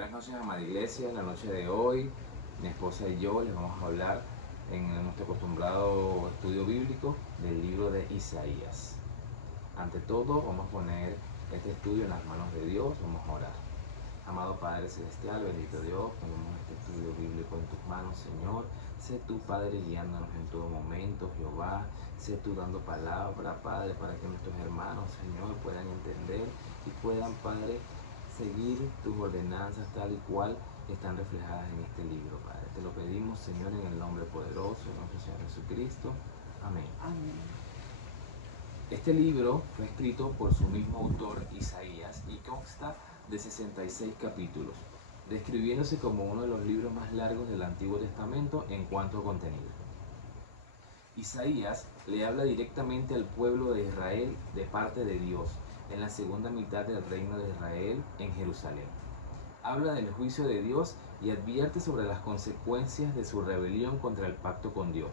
Buenas noches, amada iglesia. En la noche de hoy, mi esposa y yo les vamos a hablar en nuestro acostumbrado estudio bíblico del libro de Isaías. Ante todo, vamos a poner este estudio en las manos de Dios. Vamos a orar. Amado Padre Celestial, bendito Dios, ponemos este estudio bíblico en tus manos, Señor. Sé tú, Padre, guiándonos en todo momento, Jehová. Sé tú dando palabra, Padre, para que nuestros hermanos, Señor, puedan entender y puedan, Padre, seguir tus ordenanzas tal y cual están reflejadas en este libro, Padre. Te lo pedimos, Señor, en el nombre poderoso de nuestro Señor Jesucristo. Amén. Amén. Este libro fue escrito por su mismo autor, Isaías, y consta de 66 capítulos, describiéndose como uno de los libros más largos del Antiguo Testamento en cuanto a contenido. Isaías le habla directamente al pueblo de Israel de parte de Dios, en la segunda mitad del reino de Israel en Jerusalén. Habla del juicio de Dios y advierte sobre las consecuencias de su rebelión contra el pacto con Dios.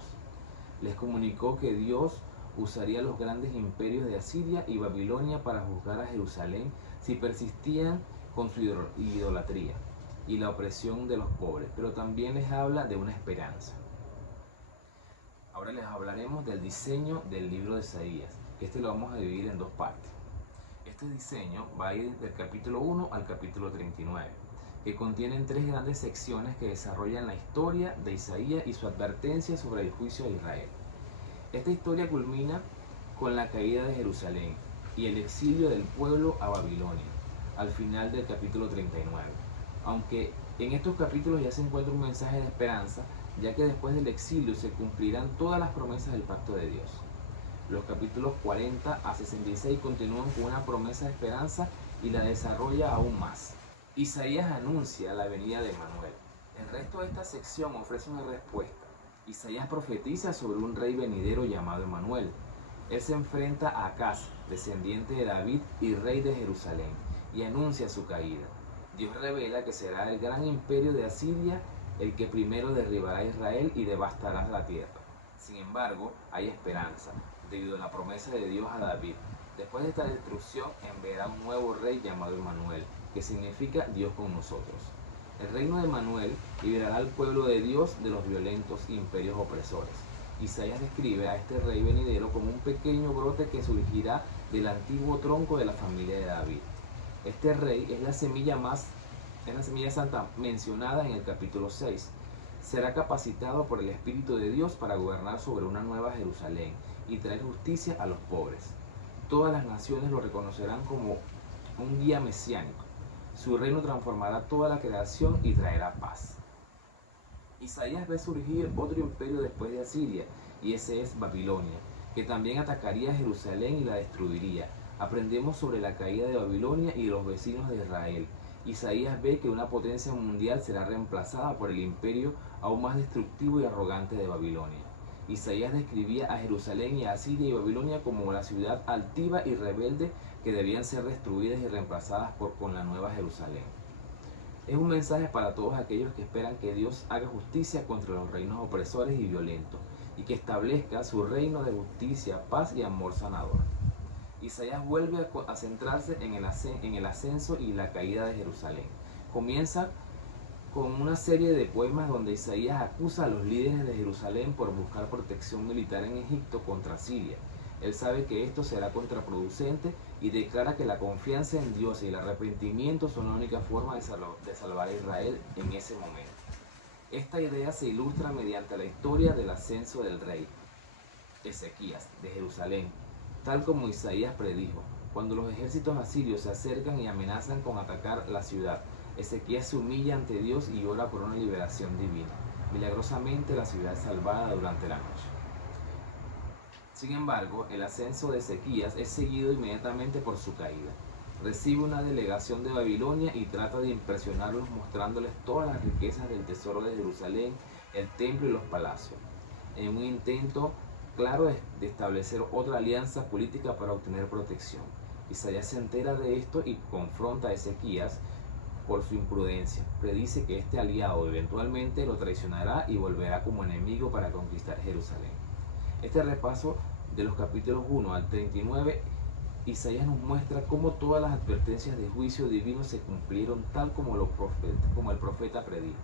Les comunicó que Dios usaría los grandes imperios de Asiria y Babilonia para juzgar a Jerusalén si persistían con su idolatría y la opresión de los pobres, pero también les habla de una esperanza. Ahora les hablaremos del diseño del libro de Isaías, que lo vamos a dividir en dos partes. Este diseño va a ir del capítulo 1 al capítulo 39, que contienen tres grandes secciones que desarrollan la historia de Isaías y su advertencia sobre el juicio de Israel. Esta historia culmina con la caída de Jerusalén y el exilio del pueblo a Babilonia, al final del capítulo 39. Aunque en estos capítulos ya se encuentra un mensaje de esperanza, ya que después del exilio se cumplirán todas las promesas del pacto de Dios. Los capítulos 40 a 66 continúan con una promesa de esperanza y la desarrolla aún más. Isaías anuncia la venida de Manuel. El resto de esta sección ofrece una respuesta. Isaías profetiza sobre un rey venidero llamado Emanuel. Él se enfrenta a Acaz, descendiente de David y rey de Jerusalén, y anuncia su caída. Dios revela que será el gran imperio de Asiria el que primero derribará a Israel y devastará la tierra. Sin embargo, hay esperanza, debido a la promesa de Dios a David. Después de esta destrucción, enviará un nuevo rey llamado Emanuel, que significa Dios con nosotros. El reino de Emanuel liberará al pueblo de Dios de los violentos imperios opresores. Isaías describe a este rey venidero como un pequeño brote que surgirá del antiguo tronco de la familia de David. Este rey es la semilla santa mencionada en el capítulo 6. Será capacitado por el Espíritu de Dios para gobernar sobre una nueva Jerusalén y traer justicia a los pobres. Todas las naciones lo reconocerán como un guía mesiánico. Su reino transformará toda la creación y traerá paz. Isaías ve surgir otro imperio después de Asiria, y ese es Babilonia, que también atacaría a Jerusalén y la destruiría. Aprendemos sobre la caída de Babilonia y de los vecinos de Israel. Isaías ve que una potencia mundial será reemplazada por el imperio aún más destructivo y arrogante de Babilonia. Isaías describía a Jerusalén y a Asiria y Babilonia como la ciudad altiva y rebelde que debían ser destruidas y reemplazadas con la nueva Jerusalén. Es un mensaje para todos aquellos que esperan que Dios haga justicia contra los reinos opresores y violentos, y que establezca su reino de justicia, paz y amor sanador. Isaías vuelve a centrarse en el ascenso y la caída de Jerusalén. Comienza con una serie de poemas donde Isaías acusa a los líderes de Jerusalén por buscar protección militar en Egipto contra Siria. Él sabe que esto será contraproducente y declara que la confianza en Dios y el arrepentimiento son la única forma de salvar a Israel en ese momento. Esta idea se ilustra mediante la historia del ascenso del rey Ezequías de Jerusalén, tal como Isaías predijo. Cuando los ejércitos asirios se acercan y amenazan con atacar la ciudad, Ezequías se humilla ante Dios y ora por una liberación divina. Milagrosamente la ciudad es salvada durante la noche. Sin embargo, el ascenso de Ezequías es seguido inmediatamente por su caída. Recibe una delegación de Babilonia y trata de impresionarlos mostrándoles todas las riquezas del tesoro de Jerusalén, el templo y los palacios, en un intento claro de establecer otra alianza política para obtener protección. Isaías se entera de esto y confronta a Ezequías por su imprudencia. Predice que este aliado eventualmente lo traicionará y volverá como enemigo para conquistar Jerusalén. Este repaso de los capítulos 1 al 39 Isaías nos muestra cómo todas las advertencias de juicio divino se cumplieron tal como el profeta predijo,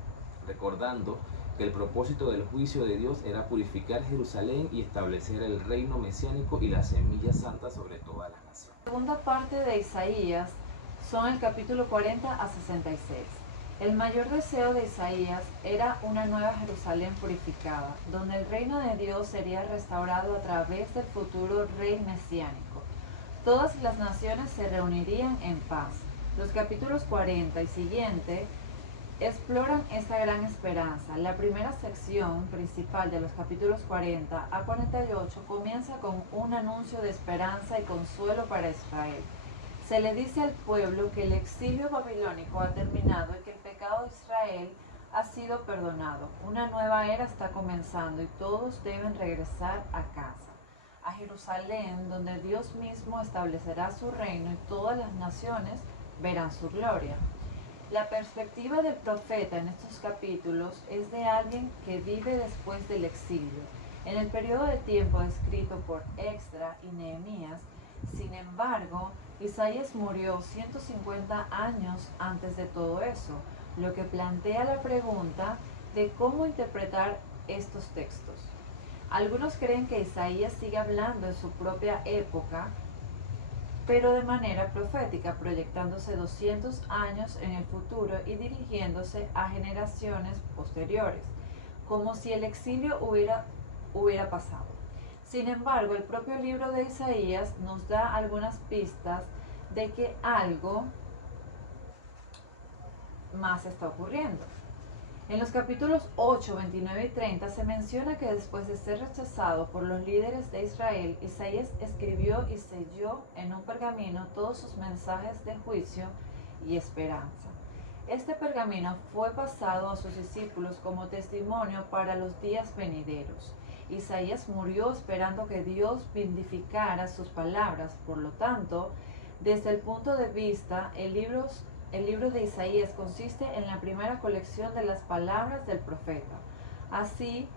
recordando que el propósito del juicio de Dios era purificar Jerusalén y establecer el reino mesiánico y la semilla santa sobre todas las naciones. La segunda parte de Isaías son el capítulo 40 a 66. El mayor deseo de Isaías era una nueva Jerusalén purificada, donde el reino de Dios sería restaurado a través del futuro rey mesiánico. Todas las naciones se reunirían en paz. Los capítulos 40 y siguiente exploran esta gran esperanza. La primera sección principal de los capítulos 40 a 48 comienza con un anuncio de esperanza y consuelo para Israel. Se le dice al pueblo que el exilio babilónico ha terminado y que el pecado de Israel ha sido perdonado. Una nueva era está comenzando y todos deben regresar a casa, a Jerusalén, donde Dios mismo establecerá su reino y todas las naciones verán su gloria. La perspectiva del profeta en estos capítulos es de alguien que vive después del exilio, en el periodo de tiempo descrito por Esdras y Nehemías. Sin embargo, Isaías murió 150 años antes de todo eso, lo que plantea la pregunta de cómo interpretar estos textos. Algunos creen que Isaías sigue hablando en su propia época, pero de manera profética, proyectándose 200 años en el futuro y dirigiéndose a generaciones posteriores, como si el exilio hubiera pasado. Sin embargo, el propio libro de Isaías nos da algunas pistas de que algo más está ocurriendo. En los capítulos 8, 29 y 30 se menciona que después de ser rechazado por los líderes de Israel, Isaías escribió y selló en un pergamino todos sus mensajes de juicio y esperanza. Este pergamino fue pasado a sus discípulos como testimonio para los días venideros. Isaías murió esperando que Dios vindificara sus palabras. Por lo tanto, desde el punto de vista, el libro de Isaías consiste en la primera colección de las palabras del profeta, así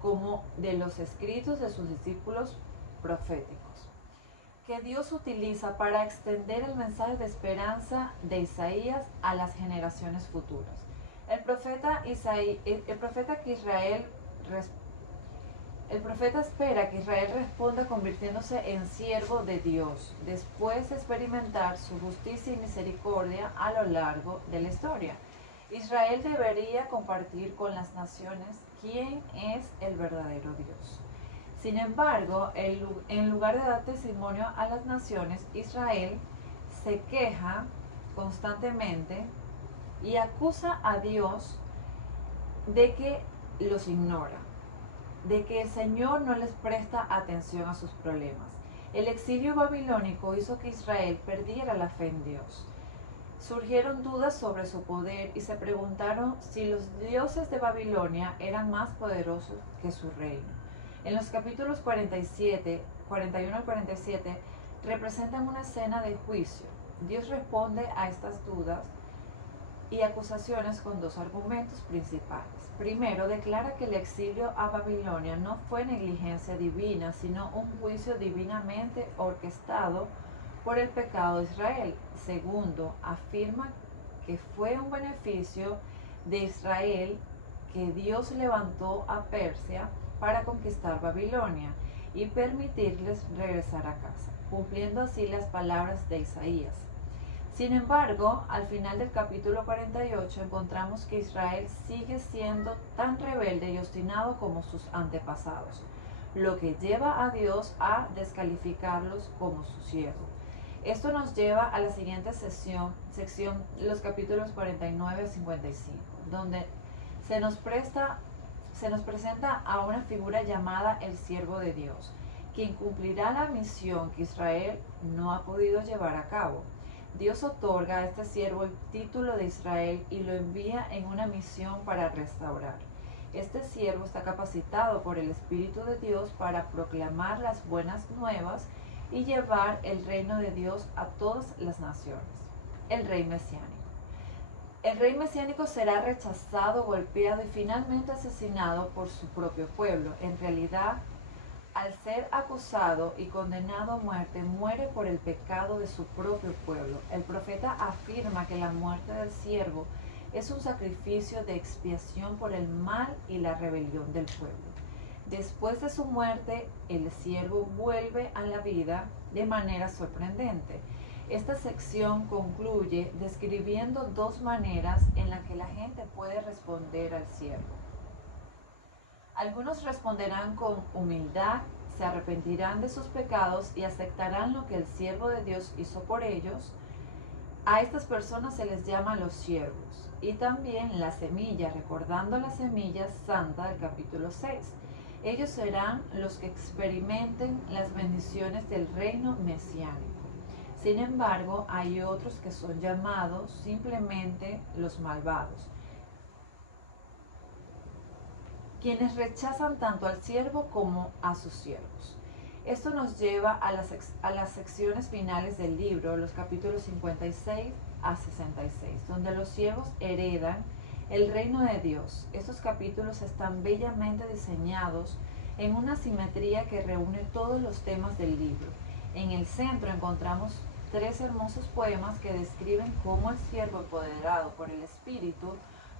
como de los escritos de sus discípulos proféticos, que Dios utiliza para extender el mensaje de esperanza de Isaías a las generaciones futuras. El profeta espera que Israel responda convirtiéndose en siervo de Dios, después de experimentar su justicia y misericordia a lo largo de la historia. Israel debería compartir con las naciones quién es el verdadero Dios. Sin embargo, en lugar de dar testimonio a las naciones, Israel se queja constantemente y acusa a Dios de que los ignora, de que el Señor no les presta atención a sus problemas. El exilio babilónico hizo que Israel perdiera la fe en Dios. Surgieron dudas sobre su poder y se preguntaron si los dioses de Babilonia eran más poderosos que su reino. En los capítulos 41 al 47 representan una escena de juicio. Dios responde a estas dudas y acusaciones con dos argumentos principales. Primero, declara que el exilio a Babilonia no fue negligencia divina, sino un juicio divinamente orquestado por el pecado de Israel. Segundo, afirma que fue un beneficio de Israel que Dios levantó a Persia para conquistar Babilonia y permitirles regresar a casa, cumpliendo así las palabras de Isaías. Sin embargo, al final del capítulo 48 encontramos que Israel sigue siendo tan rebelde y obstinado como sus antepasados, lo que lleva a Dios a descalificarlos como su siervo. Esto nos lleva a la siguiente sección, los capítulos 49 a 55, donde se nos presenta a una figura llamada el siervo de Dios, quien cumplirá la misión que Israel no ha podido llevar a cabo. Dios otorga a este siervo el título de Israel y lo envía en una misión para restaurar. Este siervo está capacitado por el Espíritu de Dios para proclamar las buenas nuevas y llevar el reino de Dios a todas las naciones. El rey mesiánico. El rey mesiánico será rechazado, golpeado y finalmente asesinado por su propio pueblo. En realidad, al ser acusado y condenado a muerte, muere por el pecado de su propio pueblo. El profeta afirma que la muerte del siervo es un sacrificio de expiación por el mal y la rebelión del pueblo. Después de su muerte, el siervo vuelve a la vida de manera sorprendente. Esta sección concluye describiendo dos maneras en las que la gente puede responder al siervo. Algunos responderán con humildad, se arrepentirán de sus pecados y aceptarán lo que el siervo de Dios hizo por ellos. A estas personas se les llama los siervos. Y también la semilla, recordando la semilla santa del capítulo 6. Ellos serán los que experimenten las bendiciones del reino mesiánico. Sin embargo, hay otros que son llamados simplemente los malvados, quienes rechazan tanto al siervo como a sus siervos. Esto nos lleva a las secciones finales del libro, los capítulos 56 a 66, donde los siervos heredan el reino de Dios. Estos capítulos están bellamente diseñados en una simetría que reúne todos los temas del libro. En el centro encontramos 3 hermosos poemas que describen cómo el siervo empoderado por el Espíritu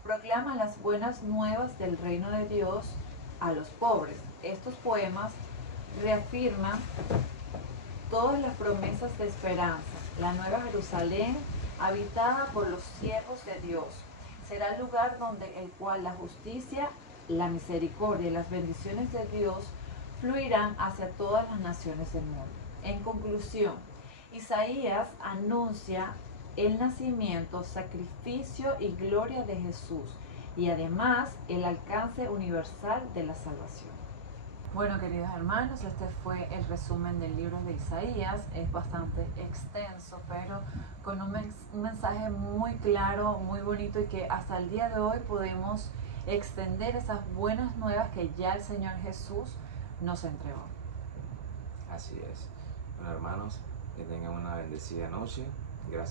proclama las buenas nuevas del reino de Dios a los pobres. Estos poemas reafirman todas las promesas de esperanza. La nueva Jerusalén, habitada por los siervos de Dios, será el lugar donde el cual la justicia, la misericordia y las bendiciones de Dios fluirán hacia todas las naciones del mundo. En conclusión, Isaías anuncia el nacimiento, sacrificio y gloria de Jesús y además el alcance universal de la salvación. Bueno, queridos hermanos, este fue el resumen del libro de Isaías. Es bastante extenso, pero con un mensaje muy claro, muy bonito y que hasta el día de hoy podemos extender esas buenas nuevas que ya el Señor Jesús nos entregó. Así es. Bueno, hermanos, que tengan una bendecida noche. Gracias.